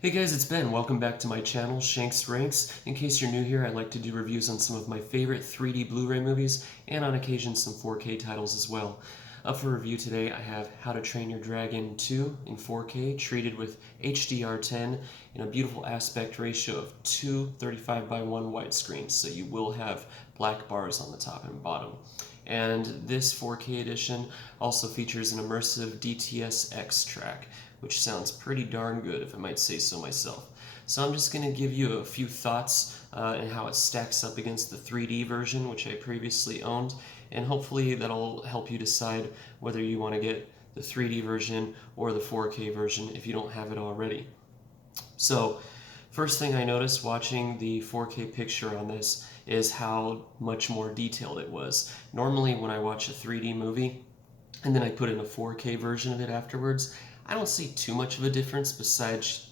Hey guys, it's Ben. Welcome back to my channel, Shanks Ranks. In case you're new here, I like to do reviews on some of my favorite 3D Blu-ray movies, and on occasion some 4K titles as well. Up for review today, I have How to Train Your Dragon 2 in 4K, treated with HDR10 in a beautiful aspect ratio of two 35:1 widescreens, so you will have black bars on the top and bottom. And this 4K edition also features an immersive DTS X track, which sounds pretty darn good if I might say so myself. So I'm just going to give you a few thoughts and how it stacks up against the 3D version, which I previously owned, and hopefully that'll help you decide whether you want to get the 3D version or the 4K version if you don't have it already. So, first thing I noticed watching the 4K picture on this is how much more detailed it was. Normally when I watch a 3D movie and then I put in a 4K version of it afterwards, I don't see too much of a difference besides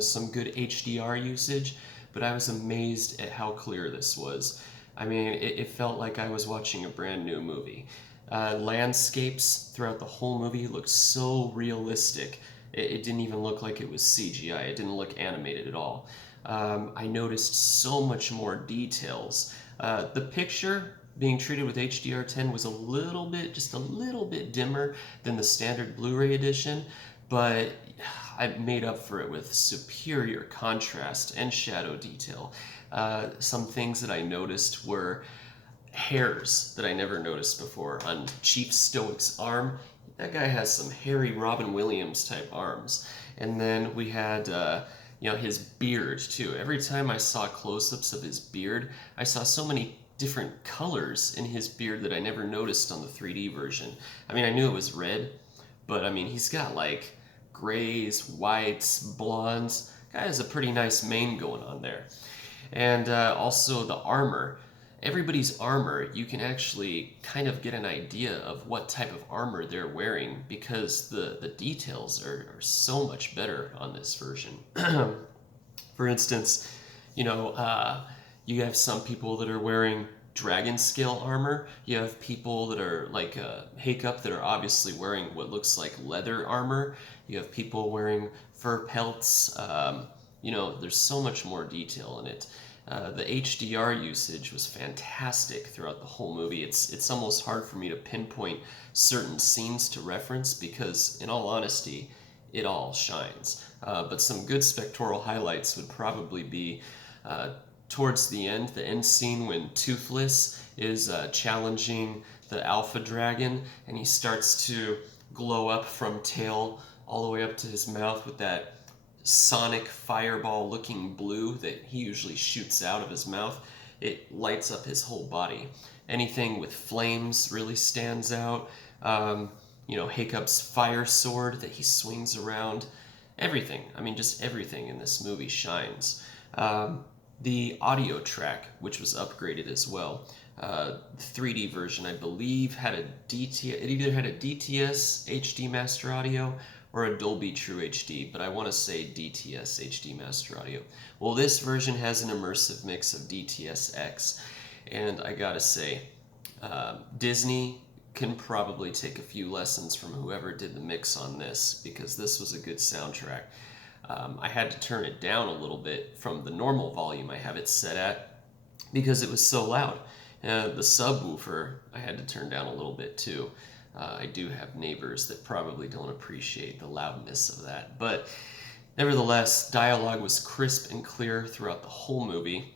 some good HDR usage, but I was amazed at how clear this was. I mean, it felt like I was watching a brand new movie. Landscapes throughout the whole movie looked so realistic. It didn't even look like it was CGI. It didn't look animated at all. I noticed so much more details. The picture being treated with HDR10 was just a little bit dimmer than the standard Blu-ray edition, but I made up for it with superior contrast and shadow detail. Some things that I noticed were hairs that I never noticed before on Chief Stoic's arm. That guy has some hairy Robin Williams type arms. And then we had his beard too. Every time I saw close-ups of his beard, I saw so many different colors in his beard that I never noticed on the 3D version. I mean, I knew it was red, but I mean, he's got like grays, whites, blondes. Guy has a pretty nice mane going on there. And also the armor. Everybody's armor, you can actually kind of get an idea of what type of armor they're wearing because the details are so much better on this version. For instance, you have some people that are wearing dragon scale armor. You have people that are like Hakup that are obviously wearing what looks like leather armor. You have people wearing fur pelts. There's so much more detail in it. The HDR usage was fantastic throughout the whole movie. It's almost hard for me to pinpoint certain scenes to reference because, in all honesty, it all shines. But some good spectral highlights would probably be towards the end scene when Toothless is challenging the Alpha Dragon and he starts to glow up from tail all the way up to his mouth with that sonic fireball looking blue that he usually shoots out of his mouth. It lights up his whole body. Anything with flames really stands out. Hakup's fire sword that he swings around. Everything. I mean, just everything in this movie shines. The audio track, which was upgraded as well. The 3D version, I believe, had a DTS. It either had a DTS HD Master Audio or a Dolby True HD, but I want to say DTS HD Master Audio. Well, this version has an immersive mix of DTS X, and I gotta say, Disney can probably take a few lessons from whoever did the mix on this, because this was a good soundtrack. I had to turn it down a little bit from the normal volume I have it set at, because it was so loud. The subwoofer I had to turn down a little bit too. I do have neighbors that probably don't appreciate the loudness of that. But nevertheless, dialogue was crisp and clear throughout the whole movie.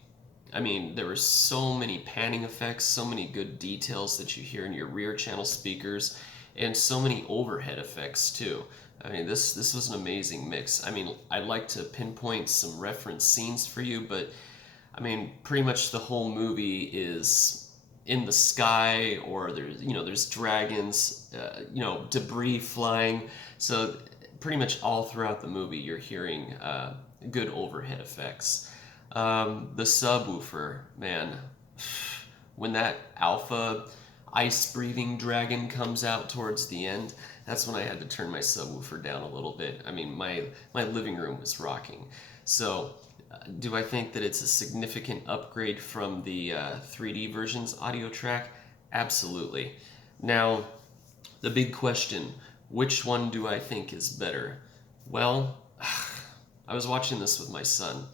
I mean, there were so many panning effects, so many good details that you hear in your rear channel speakers, and so many overhead effects too. I mean, this was an amazing mix. I mean, I'd like to pinpoint some reference scenes for you, but I mean, pretty much the whole movie is in the sky, or there's dragons, debris flying. So pretty much all throughout the movie, you're hearing good overhead effects. The subwoofer, man, when that alpha ice-breathing dragon comes out towards the end, that's when I had to turn my subwoofer down a little bit. I mean, my living room was rocking. So, do I think that it's a significant upgrade from the 3D version's audio track? Absolutely. Now, the big question, which one do I think is better? Well, I was watching this with my son,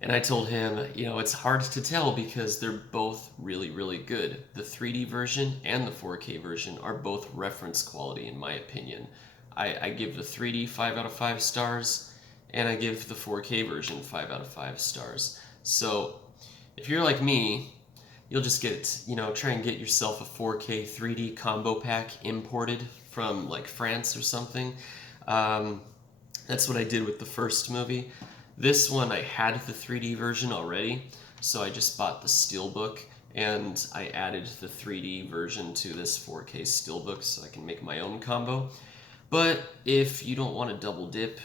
and I told him, it's hard to tell because they're both really, really good. The 3D version and the 4K version are both reference quality, in my opinion. I give the 3D 5 out of 5 stars, and I give the 4K version 5 out of 5 stars. So if you're like me, you'll just try and get yourself a 4K 3D combo pack imported from like France or something. That's what I did with the first movie. This one I had the 3D version already, so I just bought the Steelbook and I added the 3D version to this 4K Steelbook so I can make my own combo. But if you don't want to double dip,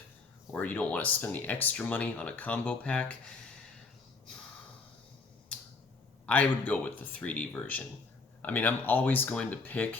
or you don't want to spend the extra money on a combo pack, I would go with the 3D version. I mean, I'm always going to pick,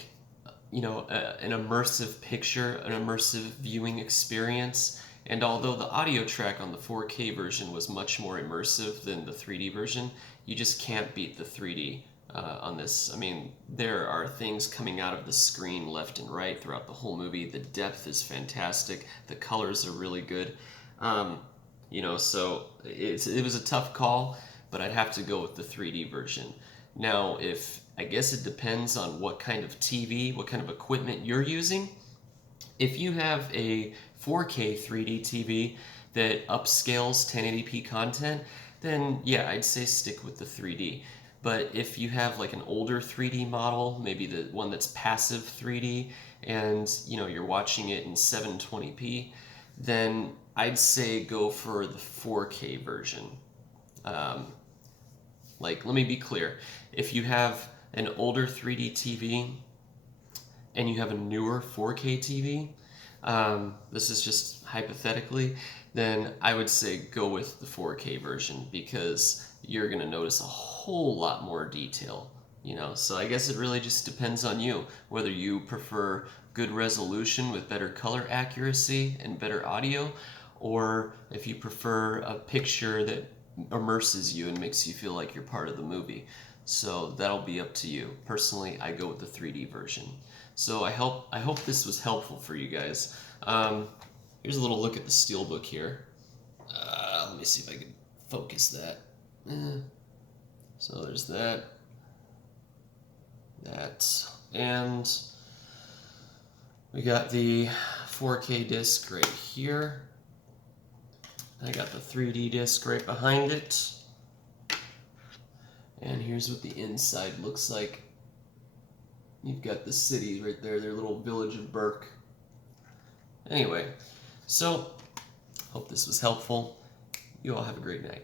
an immersive picture, an immersive viewing experience. And although the audio track on the 4K version was much more immersive than the 3D version, you just can't beat the 3D on this. I mean, there are things coming out of the screen left and right throughout the whole movie. The depth is fantastic. The colors are really good. So it was a tough call, but I'd have to go with the 3D version. Now, I guess it depends on what kind of TV, what kind of equipment you're using. If you have a 4K 3D TV that upscales 1080p content, then yeah, I'd say stick with the 3D. But if you have like an older 3D model, maybe the one that's passive 3D, and you're watching it in 720p, then I'd say go for the 4K version. Let me be clear. If you have an older 3D TV and you have a newer 4K TV, this is just hypothetically, then I would say go with the 4K version because you're going to notice a whole lot more detail, So I guess it really just depends on you, whether you prefer good resolution with better color accuracy and better audio, or if you prefer a picture that immerses you and makes you feel like you're part of the movie. So that'll be up to you. Personally, I go with the 3D version. So I hope this was helpful for you guys. Here's a little look at the Steelbook here. Let me see if I can focus that. So there's that, and we got the 4K disc right here. I got the 3D disc right behind it. And here's what the inside looks like. You've got the city right there, their little village of Burke. Anyway, so hope this was helpful. You all have a great night.